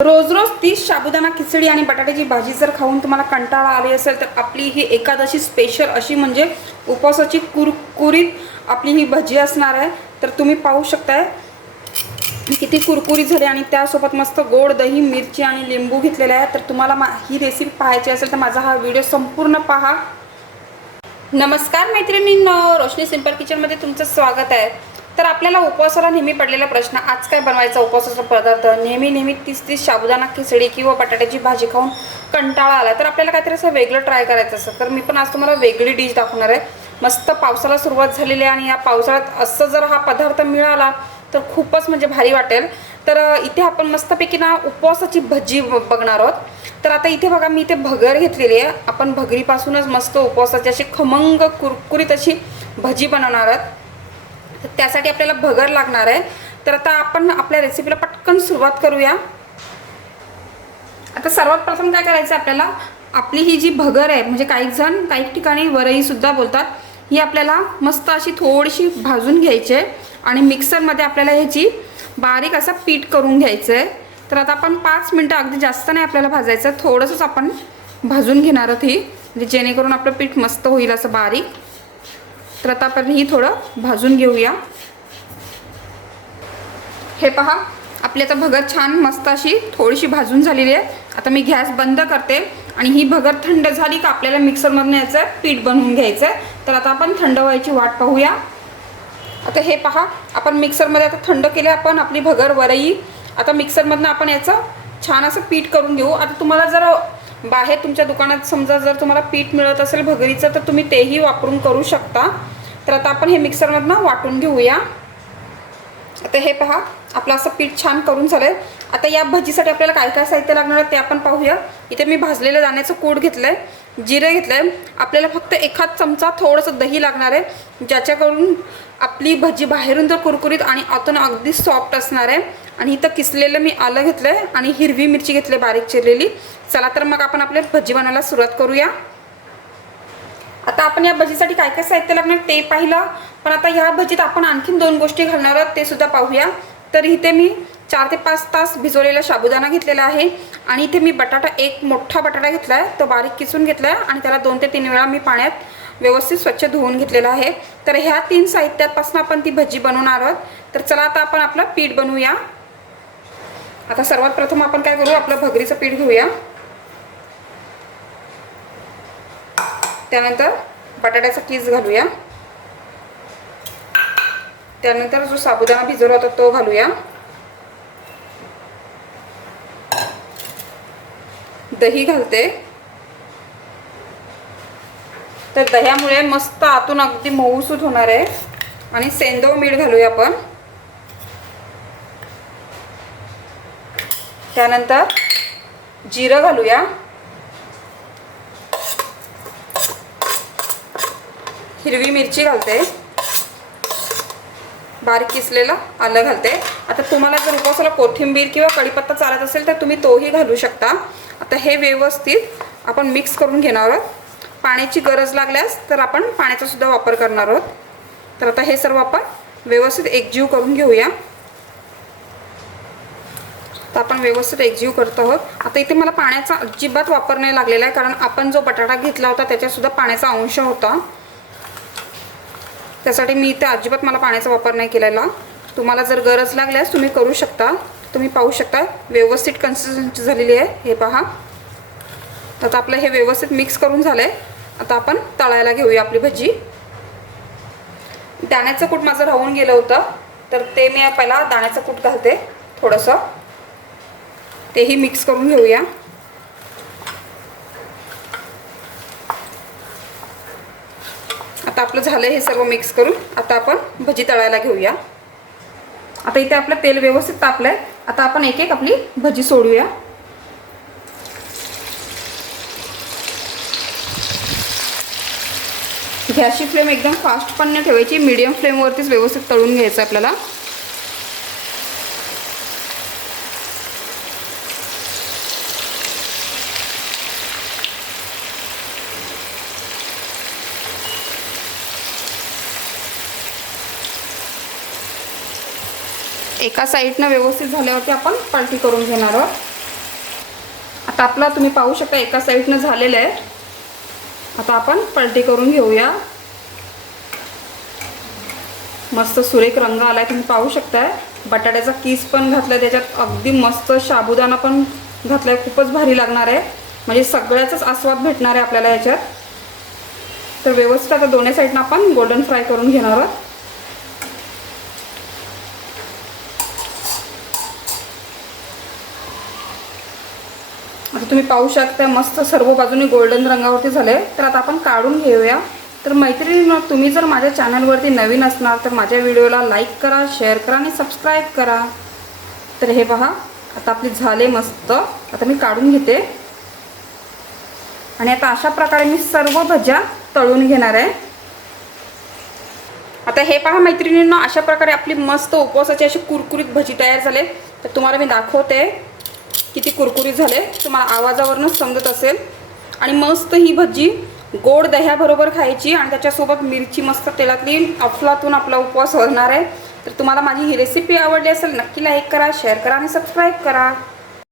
रोज रोज तीच साबुदाणा खिचडी आणि बटाट्याची भाजी जर खाऊन तुम्हाला कंटाळा आली असेल तर आपली ही एकादशी स्पेशल अशी म्हणजे उपवासाची कुरकुरीत आपली ही भजी असणार आहे. तर तुम्ही पाहू शकताय किती कुरकुरीत झाली आणि त्यासोबत मस्त गोड दही मिरची आणि लिंबू घेतलेले आहे. तर तुम्हाला मा ही रेसिपी पाहायची असेल तर माझा हा व्हिडिओ संपूर्ण पहा. नमस्कार मैत्रिणींनो रोशनी सिंपल किचनमध्ये तुमचं स्वागत आहे. तर आपल्याला उपवासाला नेहमी पडलेला प्रश्न आज काय बनवायचा उपवासाचा पदार्थ? नेहमी नेहमी तीस तीस साबुदाणा खिचडी किंवा बटाट्याची भाजी खाऊन कंटाळा आला तर आपल्याला काहीतरी असं वेगळं ट्राय करायचं असतं. तर मी पण आज तुम्हाला वेगळी डिश दाखवणार आहे. मस्त पावसाला सुरुवात झालेली आहे आणि या पावसाळ्यात असं जर हा पदार्थ मिळाला तर खूपच म्हणजे भारी वाटेल. तर इथे आपण मस्तपैकी ना उपवासाची भजी ब- बघणार आहोत. तर आता इथे बघा मी इथे भगर घेतलेली आहे. आपण भगरीपासूनच मस्त उपवासाची अशी खमंग कुरकुरीत अशी भजी बनवणार आहोत. तर त्यासाठी आपल्याला भगर लागणार आहे. तर आता आपण आपल्या रेसिपीला पटकन सुरुवात करूया. आता सर्वात प्रथम काय करायचं आहे आपल्याला? आपली ही जी भगर आहे म्हणजे काही जण काही ठिकाणी वरईसुद्धा बोलतात ही आपल्याला मस्त अशी थोडीशी भाजून घ्यायची आहे आणि मिक्सरमध्ये आपल्याला ह्याची बारीक असं पीठ करून घ्यायचं आहे. तर आता आपण पाच मिनटं अगदी जास्त नाही आपल्याला भाजायचं थोडंसंच आपण भाजून घेणार आहोत ही. म्हणजे जेणेकरून आपलं पीठ मस्त होईल असं बारीक. तर आता आपण ही थोडं भाजून घेऊया. हे पहा आपली आता भगर छान मस्त अशी थोडीशी भाजून झालेली आहे. आता मी गॅस बंद करते आणि ही भगर थंड झाली का आपल्याला मिक्सरमधनं याचं पीठ बनवून घ्यायचं आहे तर आता आपण थंड व्हायची वाट पाहूया. आता हे पहा आपण मिक्सरमध्ये आता थंड केले आपण आपली भगर वरई. आता मिक्सरमधनं आपण याचं छान असं पीठ करून घेऊ. आता तुम्हाला जर बाहेर तुमच्या दुकानात समजा जर तुम्हाला पीठ मिळत असेल भगरीचं तर तुम्ही तेही वापरून करू शकता. तर आता आपण हे मिक्सरमधनं वाटून घेऊया. आता हे पहा आपलं असं पीठ छान करून झालं आता या भजीसाठी आपल्याला काय काय साहित्य लागणार आहे ते आपण पाहूया. इथे मी भाजलेलं दाण्याचं कूड घेतलं आहे जिरे आहे आपल्याला फक्त एखाद चमचा थोडंसं दही लागणार आहे ज्याच्याकडून आपली भजी बाहेरून तर कुरकुरीत आणि आतून अगदी सॉफ्ट असणार आहे. आणि इथं किसलेलं मी आलं घेतलं आहे आणि हिरवी मिरची घेतली बारीक चिरलेली. चला तर मग आपण आपल्या भजी बनवायला सुरुवात करूया. आता आपण या भजीसाठी काय काय साहित्य लागणार ते पाहिलं. पण आता ह्या भजीत आपण आणखीन दोन गोष्टी घालणार आहोत ते सुद्धा पाहूया. तर इथे मी चार ते पाच तास भिजवलेला साबुदाणा घेतलेला आहे. आणि इथे मी बटाटा एक मोठा बटाटा घेतला आहे तो बारीक किसून घेतला आहे आणि त्याला दोन ते तीन वेळा मी पाण्यात व्यवस्थित स्वच्छ धुवून घेतलेला आहे. तर ह्या तीन साहित्यापासून आपण ती भजी बनवणार आहोत. तर चला आता आपण आपलं पीठ बनवूया. आता सर्वात प्रथम आपण काय करू आपलं भगरीचं पीठ घेऊया. त्यानंतर बटाट्याचा कीस घालूया. त्यानंतर जो साबुदाणा भिजवला होता तो घालूया. दही घालते. तर दह्यामुळे मस्त आतून अगदी मऊसूत होणार आहे. आणि सेंदव मीठ घालूया आपण. त्यानंतर जिरं घालूया. हिरवी मिरची घालते. बारीक किसलेलं आलं घालते. आता तुम्हाला जर उपवासाला कोथिंबीर किंवा कढीपत्ता चालत असेल तर तुम्ही तोही घालू शकता. आता हे व्यवस्थित आपण मिक्स करून घेणार आहोत. पाण्याची गरज लागल्यास तर आपण पाण्याचासुद्धा वापर करणार आहोत. तर आता हे सर्व आपण व्यवस्थित एकजीव करून घेऊया. तर आपण व्यवस्थित एकजीव करत आहोत. आता इथे मला पाण्याचा अजिबात वापर नाही लागलेला आहे कारण आपण जो बटाटा घेतला होता त्याच्यातसुद्धा पाण्याचा अंश होता. त्यासाठी मी इथे अजिबात मला पाण्याचा वापर नाही केलेला. तुम्हाला जर गरज लागल्यास तुम्ही करू शकता. तुम्ही पाहू शकता व्यवस्थित कन्सिस्टन्सी झालेली आहे हे पहा. आता आपलं हे व्यवस्थित मिक्स करून झालं आहे आता आपण तळायला घेऊया आपली भजी. दाण्याचं कूट माझं राहून गेलं होतं तर ते मी पहिला दाण्याचं कूट घालते थोडंसं. तेही मिक्स करून घेऊया. आता आपलं झालं हे सर्व मिक्स करून आता आपण भजी तळायला घेऊया. आता इथे आपलं तेल व्यवस्थित तापलं आहे आता आपण एक एक आपली भजी सोडूया. गॅसची फ्लेम एकदम फास्ट पण नाही ठेवायची. मीडियम फ्लेमवरतीच व्यवस्थित तळून घ्यायचं आपल्याला. एका साईडनं व्यवस्थित झाल्यावरती आपण पालटी करून घेणार आहोत. आता आपला तुम्ही पाहू शकता एका साईडनं झालेलं आहे. आता आपण पलटी करून घेऊया. मस्त सुरेख रंग आला आहे तुम्ही पाहू शकताय. बटाट्याचा किस पण घातलाय त्याच्यात अगदी मस्त साबुदाणा पण घातलाय खूपच भारी लागणार आहे. म्हणजे सगळ्याचाच आस्वाद भेटणार आहे आपल्याला याच्यात. तर व्यवस्थित आता दोन्ही साईडनं आपण गोल्डन फ्राय करून घेणार आहोत. तुम्ही पाहू शकता मस्त सर्व बाजूने गोल्डन रंगावरती झाले तर आता आपण काढून घेऊया. तर मैत्रिणी तुम्ही जर माझ्या चॅनलवरती नवीन असणार तर माझ्या व्हिडिओला लाईक करा शेअर करा आणि सबस्क्राईब करा. तर हे पहा आता आपली झाले मस्त. आता मी काढून घेते. आणि आता अशा प्रकारे मी सर्व भज्या तळून घेणार आहे. आता हे पहा मैत्रिणींना अशा प्रकारे आपली मस्त उपवासाची अशी कुरकुरीत भजी तयार झाले. तर तुम्हाला मी दाखवते. किती कुरकुरीत झाले तुम्हाला आवाजावरूनच समजत असेल. आणि मस्त ही भजी गोड दह्याबरोबर खायची आणि त्याच्यासोबत मिरची मस्त तेलातली अफलातून आपला उपवास होणार आहे. तर तुम्हाला माझी ही रेसिपी आवडली असेल नक्की लाईक करा शेअर करा आणि सबस्क्राईब करा.